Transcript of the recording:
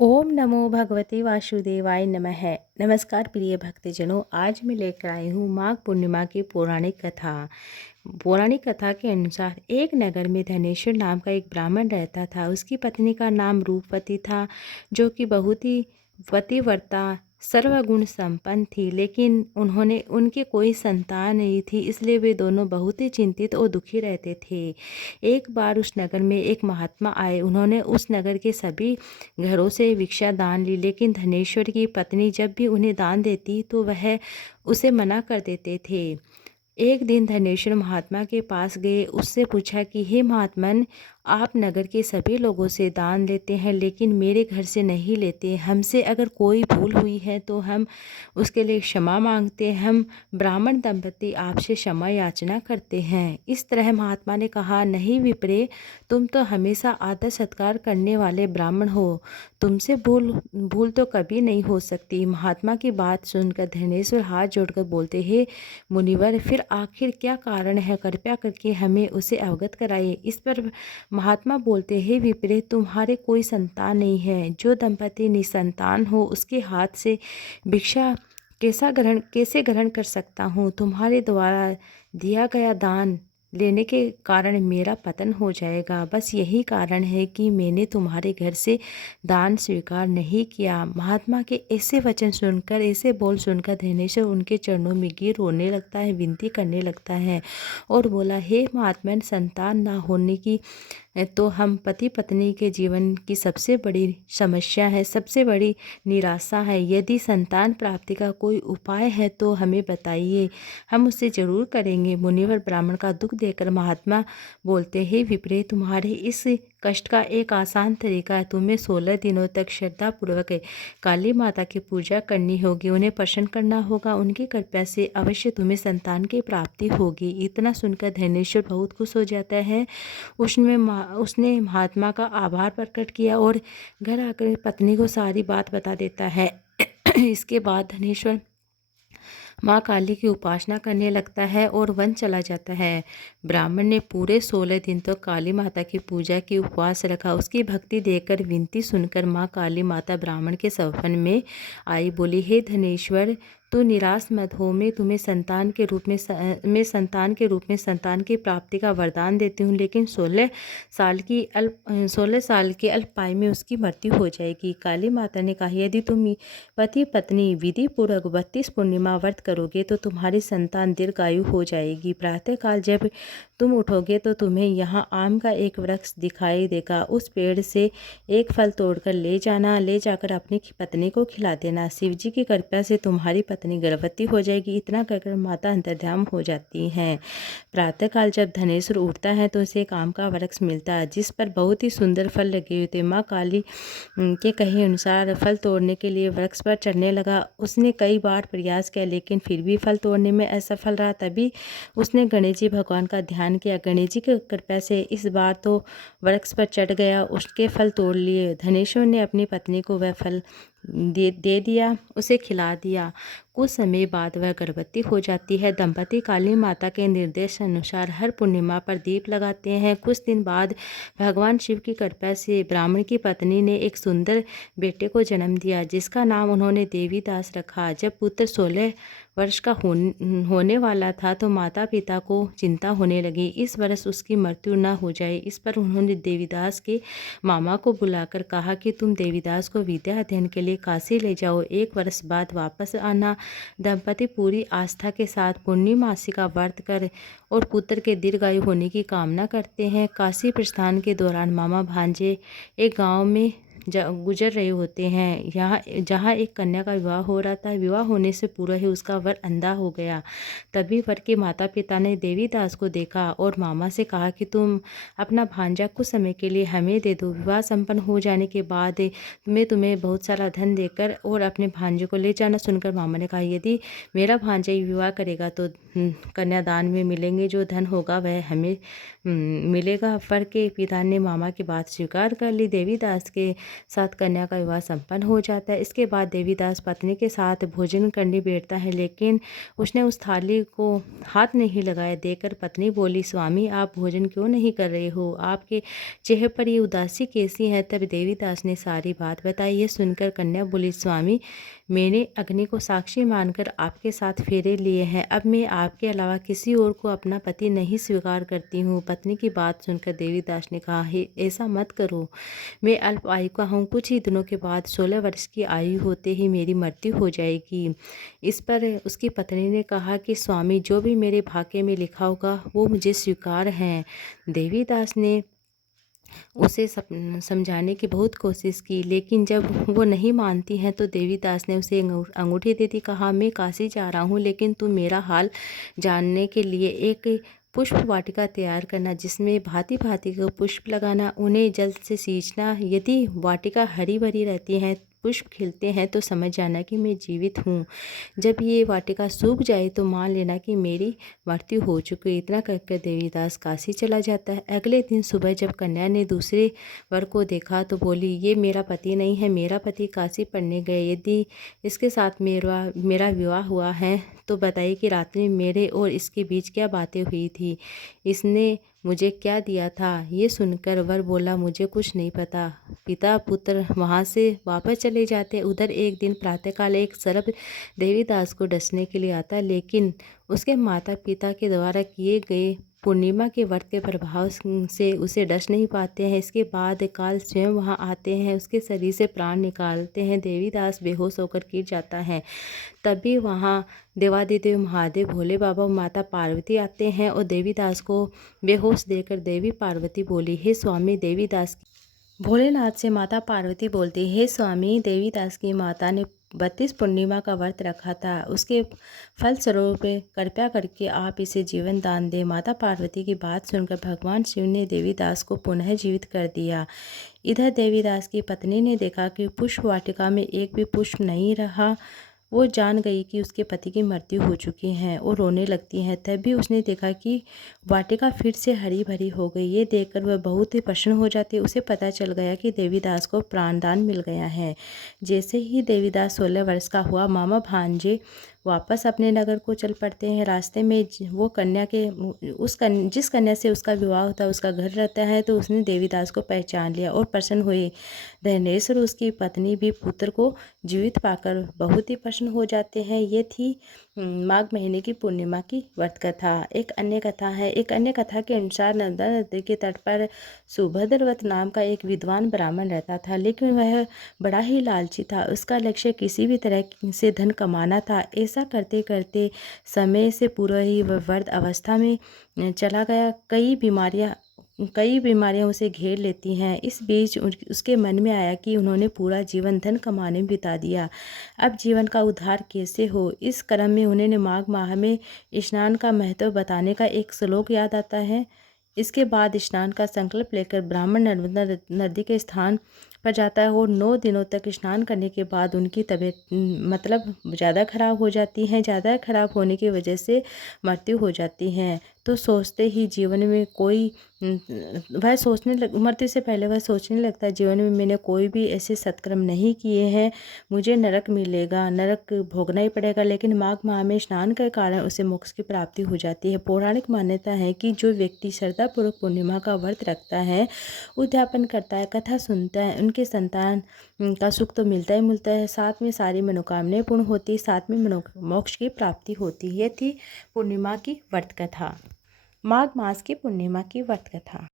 ओम नमो भगवते वासुदेवाय नमः। नमस्कार प्रिय भक्तजनों, आज मैं लेकर आई हूँ माघ पूर्णिमा की पौराणिक कथा। पौराणिक कथा के अनुसार एक नगर में धनेश्वर नाम का एक ब्राह्मण रहता था। उसकी पत्नी का नाम रूपवती था, जो कि बहुत ही पतिव्रता सर्वगुण संपन्न थी, लेकिन उन्होंने उनकी कोई संतान नहीं थी, इसलिए वे दोनों बहुत ही चिंतित और दुखी रहते थे। एक बार उस नगर में एक महात्मा आए। उन्होंने उस नगर के सभी घरों से भिक्षा दान ली, लेकिन धनेश्वर की पत्नी जब भी उन्हें दान देती तो वह उसे मना कर देते थे। एक दिन धनेश्वर महात्मा के पास गए, उससे पूछा कि हे महात्मन, आप नगर के सभी लोगों से दान लेते हैं, लेकिन मेरे घर से नहीं लेते। हमसे अगर कोई भूल हुई है तो हम उसके लिए क्षमा मांगते हैं। हम ब्राह्मण दंपति आपसे क्षमा याचना करते हैं। इस तरह महात्मा ने कहा, नहीं विप्रे, तुम तो हमेशा आदर सत्कार करने वाले ब्राह्मण हो, तुमसे भूल भूल तो कभी नहीं हो सकती। महात्मा की बात सुनकर धनेश्वर हाथ जोड़कर बोलते, हे मुनिवर, फिर आखिर क्या कारण है, कृपया करके हमें उसे अवगत कराइए। इस पर महात्मा बोलते, हे विप्रे, तुम्हारे कोई संतान नहीं है। जो दंपति निसंतान हो उसके हाथ से भिक्षा कैसे ग्रहण कर सकता हूँ। तुम्हारे द्वारा दिया गया दान लेने के कारण मेरा पतन हो जाएगा। बस यही कारण है कि मैंने तुम्हारे घर से दान स्वीकार नहीं किया। महात्मा के ऐसे वचन सुनकर, ऐसे बोल सुनकर धनेश्वर उनके चरणों में गिर रोने लगता है, विनती करने लगता है और बोला, हे महात्मा, संतान ना होने की तो हम पति पत्नी के जीवन की सबसे बड़ी समस्या है, सबसे बड़ी निराशा है। यदि संतान प्राप्ति का कोई उपाय है तो हमें बताइए, हम उसे जरूर करेंगे। मुनिवर ब्राह्मण का दुख देखकर महात्मा बोलते, हे विप्रे, तुम्हारे इस कष्ट का एक आसान तरीका है। तुम्हें 16 दिनों तक श्रद्धापूर्वक काली माता की पूजा करनी होगी, उन्हें प्रसन्न करना होगा। उनकी कृपा से अवश्य तुम्हें संतान की प्राप्ति होगी। इतना सुनकर धनेश्वर बहुत खुश हो जाता है। उसने महात्मा का आभार प्रकट किया और घर आकर पत्नी को सारी बात बता देता है। इसके बाद धनेश्वर माँ काली की उपासना करने लगता है और वन चला जाता है। ब्राह्मण ने पूरे 16 दिन तो काली माता की पूजा की उपवास रखा। उसकी भक्ति देखकर, विनती सुनकर माँ काली माता ब्राह्मण के सपन में आई। बोली, हे धनेश्वर, तू निराश मत हो। मैं तुम्हें संतान के रूप में संतान की प्राप्ति का वरदान देती हूँ, लेकिन 16 साल के अल्पायु में उसकी मृत्यु हो जाएगी। काली माता ने कहा, यदि तुम पति पत्नी विधि पूर्वक 32 पूर्णिमा व्रत करोगे तो तुम्हारी संतान दीर्घायु हो जाएगी। प्रातःकाल जब तुम उठोगे तो तुम्हें यहाँ आम का एक वृक्ष दिखाई देगा। उस पेड़ से एक फल तोड़कर ले जाना, ले जाकर अपनी पत्नी को खिला देना। शिवजी की कृपा से तुम्हारी पत्नी गर्भवती हो जाएगी। इतना कहकर माता अंतर्ध्यान हो जाती हैं। प्रातःकाल जब धनेश्वर उठता है तो उसे एक आम का वृक्ष मिलता है, जिस पर बहुत ही सुंदर फल लगे हुए थे। माँ काली के कहे अनुसार फल तोड़ने के लिए वृक्ष पर चढ़ने लगा। उसने कई बार प्रयास किया, लेकिन फिर भी फल तोड़ने में असफल रहा। तभी उसने गणेश जी भगवान का ध्यान किया। गणेश जी की कृपा से इस बार तो वृक्ष पर चढ़ गया, उसके फल तोड़ लिए। धनेश्वर ने अपनी पत्नी को वह फल दे दिया, उसे खिला दिया। कुछ समय बाद वह गर्भवती हो जाती है। दंपति काली माता के निर्देश अनुसार हर पूर्णिमा पर दीप लगाते हैं। कुछ दिन बाद भगवान शिव की कृपा से ब्राह्मण की पत्नी ने एक सुंदर बेटे को जन्म दिया, जिसका नाम उन्होंने देवीदास रखा। जब पुत्र 16 वर्ष का होने वाला था तो माता पिता को चिंता होने लगी, इस वर्ष उसकी मृत्यु न हो जाए। इस पर उन्होंने देवीदास के मामा को बुलाकर कहा कि तुम देवीदास को विद्या अध्ययन के लिए काशी ले जाओ, 1 वर्ष बाद वापस आना। दंपति पूरी आस्था के साथ पूर्णिमासी का व्रत कर और पुत्र के दीर्घायु होने की कामना करते हैं। काशी प्रस्थान के दौरान मामा भांजे एक गांव में गुजर रहे होते हैं, जहाँ एक कन्या का विवाह हो रहा था। विवाह होने से पूर्व ही उसका वर अंधा हो गया। तभी वर के माता पिता ने देवीदास को देखा और मामा से कहा कि तुम अपना भांजा कुछ समय के लिए हमें दे दो। विवाह संपन्न हो जाने के बाद मैं तुम्हें बहुत सारा धन देकर और अपने भांजे को ले जाना। सुनकर मामा ने कहा, यदि मेरा भांजा विवाह करेगा तो कन्यादान में मिलेंगे जो धन होगा वह हमें मिलेगा। वर के पिता ने मामा की बात स्वीकार कर ली। देवीदास के साथ कन्या का विवाह संपन्न हो जाता है। इसके बाद देवीदास पत्नी के साथ भोजन करने बैठता है, लेकिन उसने उस थाली को हाथ नहीं लगाया। देखकर पत्नी बोली, स्वामी आप भोजन क्यों नहीं कर रहे हो? आपके चेहरे पर ये उदासी कैसी है? तब देवीदास ने सारी बात बताई। ये सुनकर कन्या बोली, स्वामी मैंने अग्नि को साक्षी मानकर आपके साथ फेरे लिए हैं। अब मैं आपके अलावा किसी और को अपना पति नहीं स्वीकार करती हूँ। पत्नी की बात सुनकर देवीदास ने कहा, हे ऐसा मत करो, मैं अल्प आयु का हूँ। कुछ ही दिनों के बाद 16 वर्ष की आयु होते ही मेरी मृत्यु हो जाएगी। इस पर उसकी पत्नी ने कहा कि स्वामी जो भी मेरे भाग्य में लिखा होगा वो मुझे स्वीकार है। देवीदास ने उसे समझाने की बहुत कोशिश की, लेकिन जब वो नहीं मानती हैं तो देवीदास ने उसे अंगूठी दे दी। कहा, मैं काशी जा रहा हूँ, लेकिन तुम मेरा हाल जानने के लिए एक पुष्प वाटिका तैयार करना, जिसमें भांति भांति के पुष्प लगाना, उन्हें जल से सींचना। यदि वाटिका हरी भरी रहती है, पुष्प खिलते हैं, तो समझ जाना कि मैं जीवित हूँ। जब ये वाटिका सूख जाए तो मान लेना कि मेरी मृत्यु हो चुकी। इतना कहकर देवीदास काशी चला जाता है। अगले दिन सुबह जब कन्या ने दूसरे वर को देखा तो बोली, ये मेरा पति नहीं है, मेरा पति काशी पढ़ने गए। यदि इसके साथ मेरा विवाह हुआ है तो बताइए कि रात में मेरे और इसके बीच क्या बातें हुई थी, इसने मुझे क्या दिया था? ये सुनकर वर बोला, मुझे कुछ नहीं पता। पिता पुत्र वहाँ से वापस चले जाते। उधर एक दिन प्रातःकाल एक सर्प देवीदास को डसने के लिए आता, लेकिन उसके माता पिता के द्वारा किए गए पूर्णिमा के व्रत के प्रभाव से उसे डस नहीं पाते हैं। इसके बाद काल स्वयं वहाँ आते हैं, उसके शरीर से प्राण निकालते हैं। देवीदास बेहोश होकर गिर जाता है। तभी वहाँ देवादिदेव महादेव, भोले बाबा और माता पार्वती आते हैं और देवीदास को बेहोश देखकर देवी पार्वती बोली, हे स्वामी देवीदास। भोलेनाथ से माता पार्वती बोलती, हे स्वामी देवीदास की माता ने 32 पूर्णिमा का व्रत रखा था, उसके फलस्वरूप कृपया करके आप इसे जीवन दान दें। माता पार्वती की बात सुनकर भगवान शिव ने देवीदास को पुनः जीवित कर दिया। इधर देवीदास की पत्नी ने देखा कि पुष्प वाटिका में एक भी पुष्प नहीं रहा। वो जान गई कि उसके पति की मृत्यु हो चुकी है और रोने लगती हैं। तभी उसने देखा कि वाटिका फिर से हरी भरी हो गई। ये देखकर वह बहुत ही प्रसन्न हो जाती है। उसे पता चल गया कि देवीदास को प्राणदान मिल गया है। जैसे ही देवीदास 16 वर्ष का हुआ, मामा भांजे वापस अपने नगर को चल पड़ते हैं। रास्ते में वो कन्या के जिस कन्या से उसका विवाह होता है उसका घर रहता है, तो उसने देवीदास को पहचान लिया और प्रसन्न हुए। धनेश्वर उसकी पत्नी भी पुत्र को जीवित पाकर बहुत ही प्रसन्न हो जाते हैं। ये थी माघ महीने की पूर्णिमा की व्रत कथा। एक अन्य कथा के अनुसार नर्मदा नदी के तट पर सुभद्रवत नाम का एक विद्वान ब्राह्मण रहता था, लेकिन वह बड़ा ही लालची था। उसका लक्ष्य किसी भी तरह से धन कमाना था। ऐसा करते करते समय से पूर्व ही वह वृद्ध अवस्था में चला गया। कई बीमारियां उसे घेर लेती हैं। इस बीच उसके मन में आया कि उन्होंने पूरा जीवन धन कमाने में बिता दिया, अब जीवन का उद्धार कैसे हो। इस क्रम में उन्हें माघ माह में स्नान का महत्व बताने का एक श्लोक याद आता है। इसके बाद स्नान का संकल्प लेकर ब्राह्मण नर्मदा नदी के स्थान पर जाता है और 9 दिनों तक स्नान करने के बाद उनकी तबीयत ज़्यादा खराब हो जाती है। ज़्यादा खराब होने की वजह से मृत्यु हो जाती है। तो सोचते ही जीवन में कोई मृत्यु से पहले वह सोचने लगता है, जीवन में मैंने कोई भी ऐसे सत्कर्म नहीं किए हैं, मुझे नरक मिलेगा, नरक भोगना ही पड़ेगा। लेकिन माघ माह में स्नान के कारण उसे मोक्ष की प्राप्ति हो जाती है। पौराणिक मान्यता है कि जो व्यक्ति श्रद्धापूर्वक पूर्णिमा का व्रत रखता है, उद्यापन करता है, कथा सुनता है, उनके संतान का सुख तो मिलता ही मिलता है, साथ में सारी मनोकामनाएं पूर्ण होती, साथ में मोक्ष की प्राप्ति होती। ये थी पूर्णिमा की व्रत कथा, माघ मास की पूर्णिमा की व्रत कथा।